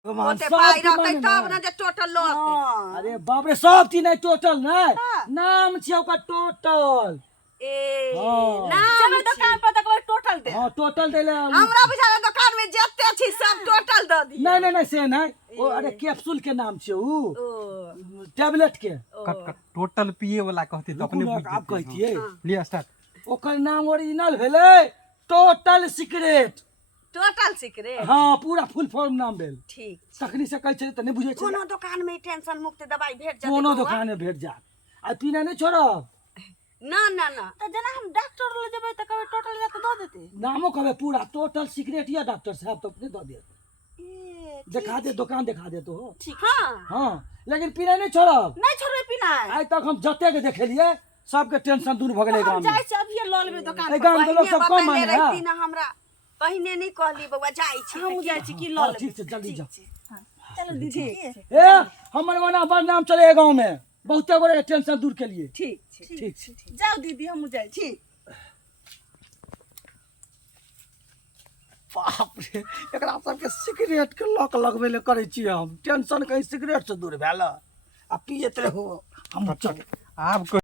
ओते पाई रहतै तब न जे टोटल लौते। अरे बाप रे सब चीज नहीं टोटल नहीं नाम छै ओकर टोटल। ए हां चलो दुकान पर तक टोटल दे। हां टोटल देले हमरा बुझाय दुकान में जत्ते छी सब टोटल द दी। नहीं नहीं नहीं से नहीं ओ अरे कैप्सूल के नाम छै उ टैबलेट के टोटल पिए वाला कहते तो अपने आप कहतिए लिया स्टार्ट। ओकर नाम ओरिजिनल भेले टोटल सिगरेट। टोटल सिगरेट हां पूरा फुल फॉर्म नाम भेल। ठीक तखनी से कहै छै त नहीं बुझै छै। कोनो दुकान में टेंशन मुक्त दवाई भेट जाते। कोनो दुकान में भेट जात आ पीना नहीं छोड़ब ना ना ना त जना हम डॉक्टर ले जेबै त कहबै टोटल जा त द देते। नामो कहबे पूरा टोटल सिगरेट या डॉक्टर साहब तो अपने द देत। दिखा दे दुकान दिखा दे तो ठीक हां हां लेकिन पीना नहीं छोड़ब। नहीं छोड़बै पीना। आज तक हम जते के देखेलिए सबके टेंशन दूर भ गेलै गांव में। जाय छै अभी ल लेबै दुकान पर। गांव के लोग सब कम माने रहती ना हमरा पहिने नहीं कहली बउआ जाय छी हम जाय छी की ल लेबै। ठीक छै जल्दी जा। चलो दीदी ए हमर मना बदनाम चले गांव में बहुते गोरे के टेंशन दूर के लिए। ठीक ठीक छै जाओ दीदी हम जाय छी। बाप रे एकरा सबके सिगरेट के लक लगबे ले करे छी हम टेंशन कहीं सिगरेट से दूर भेल आ पियत रहो हम चल आप